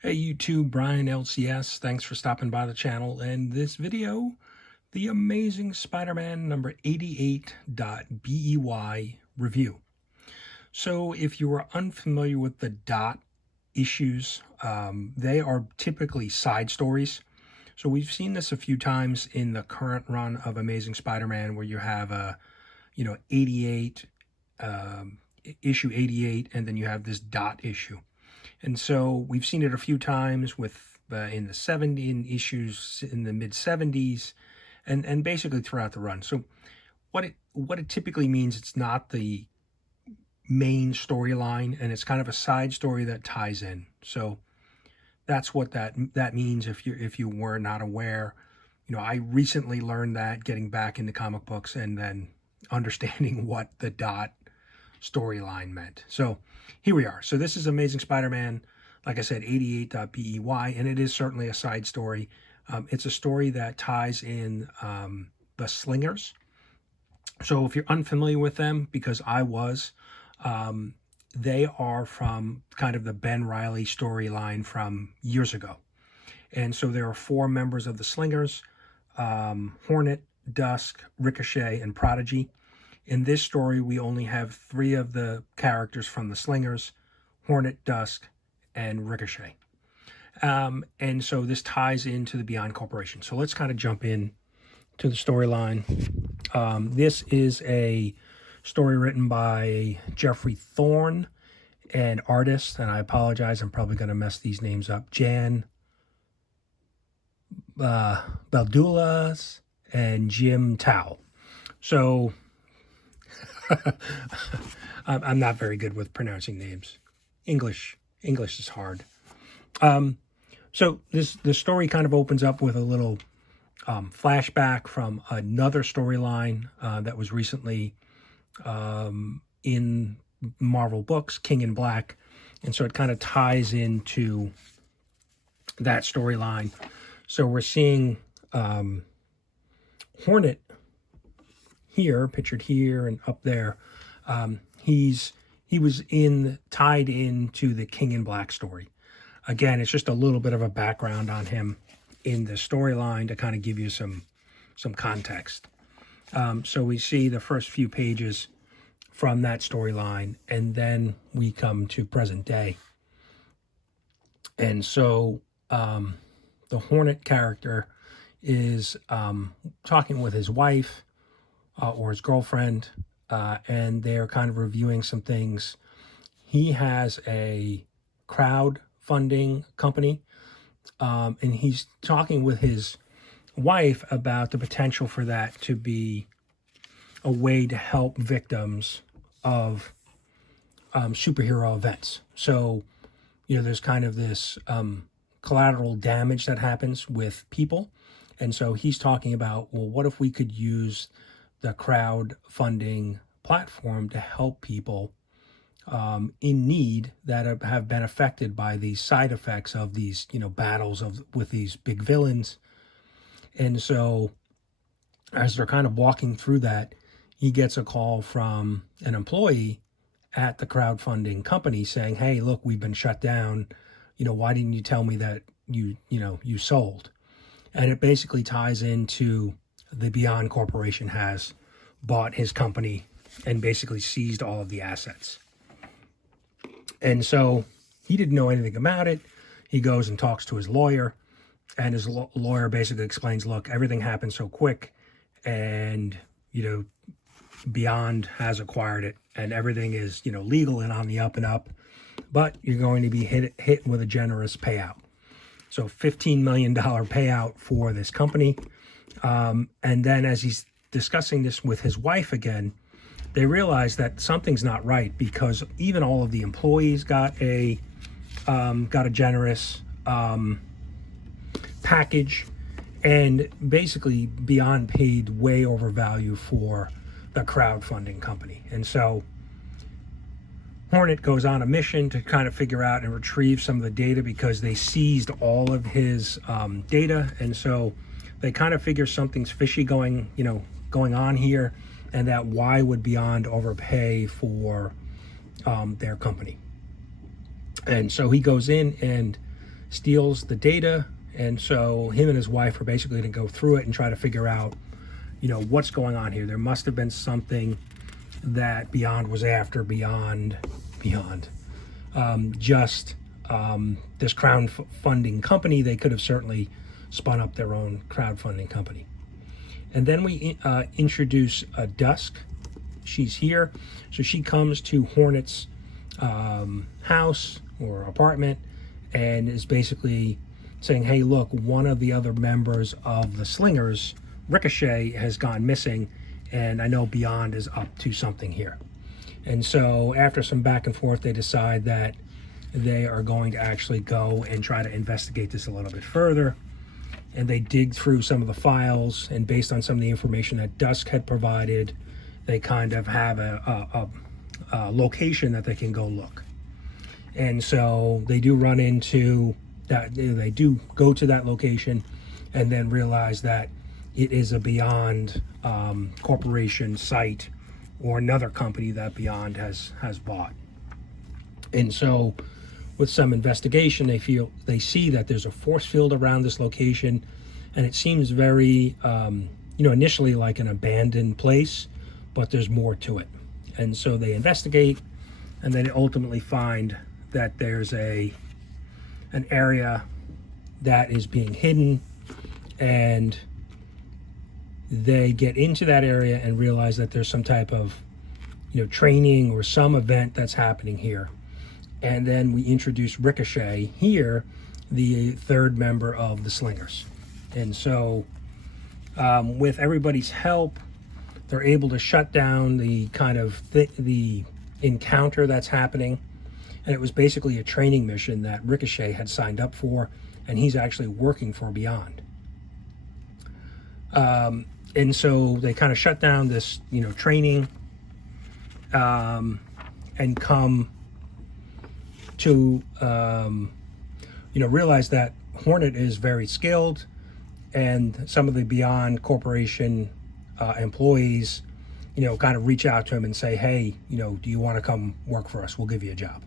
Hey YouTube, Brian LCS. Thanks for stopping by the channel. And this video, the Amazing Spider-Man number 88.BEY review. So if you are unfamiliar with the dot issues, they are typically side stories. So we've seen this a few times in the current run of Amazing Spider-Man where you have a, 88, issue 88, and then you have this dot issue. And so we've seen it a few times with in the 70 in issues in the mid 70s and basically throughout the run. So what it typically means, it's not the main storyline, and it's kind of a side story that ties in. So that's what that means if you were not aware. I recently learned that getting back into comic books and then understanding what the dot storyline meant. So here we are. So this is Amazing Spider-Man, like I said, 88.BEY, and it is certainly a side story. It's a story that ties in the Slingers. So if you're unfamiliar with them, because I was, they are from kind of the Ben Reilly storyline from years ago. And so there are 4 members of the Slingers, Hornet, Dusk, Ricochet, and Prodigy. In this story, we only have 3 of the characters from the Slingers, Hornet, Dusk, and Ricochet. And so this ties into the Beyond Corporation. So let's kind of jump in to the storyline. This is a story written by Jeffrey Thorne and artist, and I apologize, I'm probably going to mess these names up, Jan Baldulas and Jim Tao. So I'm not very good with pronouncing names. English is hard. So the story kind of opens up with a little flashback from another storyline that was recently in Marvel books, King in Black, and so it kind of ties into that storyline. So we're seeing Hornet here, pictured here and up there. He was tied into the King in Black story. Again, it's just a little bit of a background on him in the storyline to kind of give you some context. So we see the first few pages from that storyline, and then we come to present day. And so the Hornet character is talking with his wife or his girlfriend, and they're kind of reviewing some things. He has a crowdfunding company, and he's talking with his wife about the potential for that to be a way to help victims of superhero events. So, there's kind of this collateral damage that happens with people. And so he's talking about, well, what if we could use the crowdfunding platform to help people in need that have been affected by these side effects of these, battles with these big villains. And so as they're kind of walking through that, he gets a call from an employee at the crowdfunding company saying, hey, look, we've been shut down. Why didn't you tell me that you sold? And it basically ties into the Beyond Corporation has bought his company and basically seized all of the assets. And so he didn't know anything about it. He goes and talks to his lawyer, and his lawyer basically explains, look, everything happened so quick, and, Beyond has acquired it, and everything is, legal and on the up and up, but you're going to be hit with a generous payout. So $15 million payout for this company. And then as he's discussing this with his wife again, they realize that something's not right, because even all of the employees got a generous package, and basically Beyond paid way over value for the crowdfunding company. And so Hornet goes on a mission to kind of figure out and retrieve some of the data, because they seized all of his data. And so they kind of figure something's fishy going on here, and that why would Beyond overpay for their company. And so he goes in and steals the data, and so him and his wife are basically going to go through it and try to figure out, what's going on here. There must have been something that Beyond was after beyond just this crowdfunding company. They could have certainly spun up their own crowdfunding company. And then we introduce Dusk. She's here. So she comes to Hornet's house or apartment and is basically saying, hey, look, one of the other members of the Slingers, Ricochet, has gone missing, and I know Beyond is up to something here. And so after some back and forth, they decide that they are going to actually go and try to investigate this a little bit further. And they dig through some of the files, and based on some of the information that Dusk had provided, they kind of have a location that they can go look. And so they do run into that, they do go to that location and then realize that it is a Beyond corporation site, or another company that Beyond has bought. And so with some investigation, they see that there's a force field around this location, and it seems very initially like an abandoned place, but there's more to it. And so they investigate, and then ultimately find that there's an area that is being hidden, and they get into that area and realize that there's some type of training or some event that's happening here. And then we introduce Ricochet here, the third member of the Slingers. And so with everybody's help, they're able to shut down the kind of the encounter that's happening. And it was basically a training mission that Ricochet had signed up for, and he's actually working for Beyond. And so they kind of shut down this, training, and come to, realize that Hornet is very skilled, and some of the Beyond Corporation employees, kind of reach out to him and say, hey, do you want to come work for us? We'll give you a job.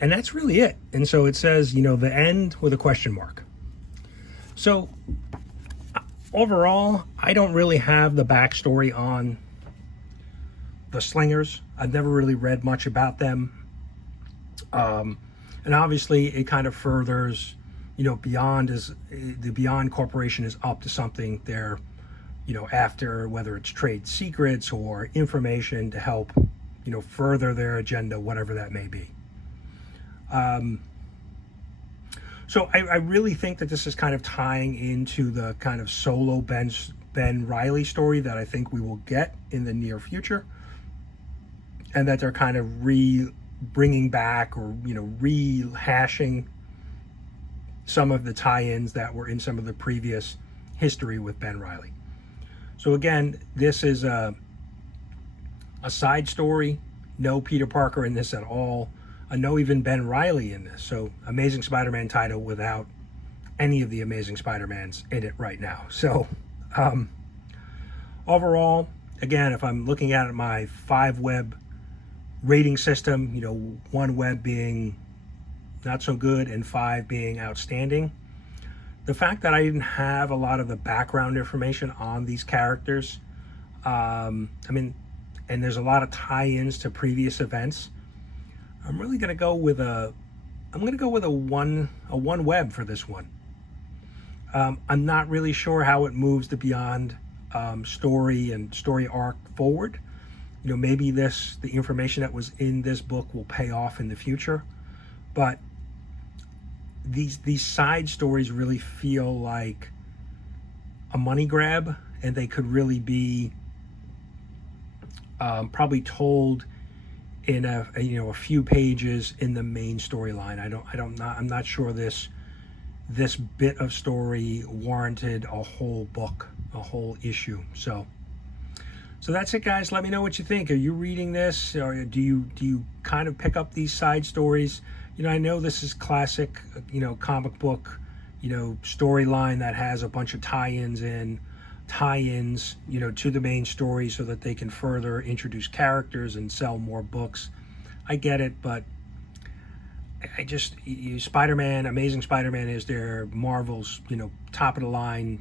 And that's really it. And so it says, the end with a question mark. So overall, I don't really have the backstory on the Slingers. I've never really read much about them. And obviously it kind of furthers, the Beyond Corporation is up to something. They're, after, whether it's trade secrets or information to help, further their agenda, whatever that may be. So I really think that this is kind of tying into the kind of solo Ben Reilly story that I think we will get in the near future, and that they're kind of bringing back or rehashing some of the tie-ins that were in some of the previous history with Ben Reilly. So again, this is a side story. No Peter Parker in this at all. No even Ben Reilly in this. So Amazing Spider-Man title without any of the Amazing Spider-Mans in it right now. So overall, again, if I'm looking at my 5-web rating system, 1 web being not so good and 5 being outstanding, the fact that I didn't have a lot of the background information on these characters, and there's a lot of tie-ins to previous events, I'm really going to go with a one web for this one. I'm not really sure how it moves the Beyond story and story arc forward. Maybe the information that was in this book will pay off in the future, but these side stories really feel like a money grab, and they could really be probably told in a few pages in the main storyline. I'm not sure this bit of story warranted a whole book, a whole issue. So that's it, guys. Let me know what you think. Are you reading this, or do you kind of pick up these side stories? I know this is classic, comic book, storyline that has a bunch of tie-ins to the main story so that they can further introduce characters and sell more books. I get it, but I just, Spider-Man, Amazing Spider-Man is their Marvel's, top of the line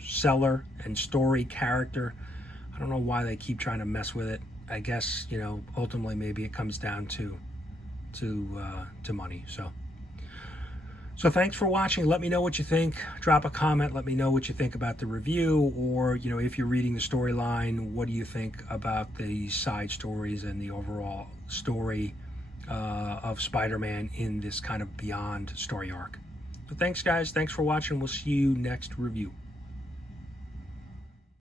seller and story character. I don't know why they keep trying to mess with it. I guess, ultimately maybe it comes down to money. So thanks for watching. Let me know what you think. Drop a comment. Let me know what you think about the review, or if you're reading the storyline, what do you think about the side stories and the overall story of Spider-Man in this kind of beyond story arc. So thanks, guys. Thanks for watching. We'll see you next review.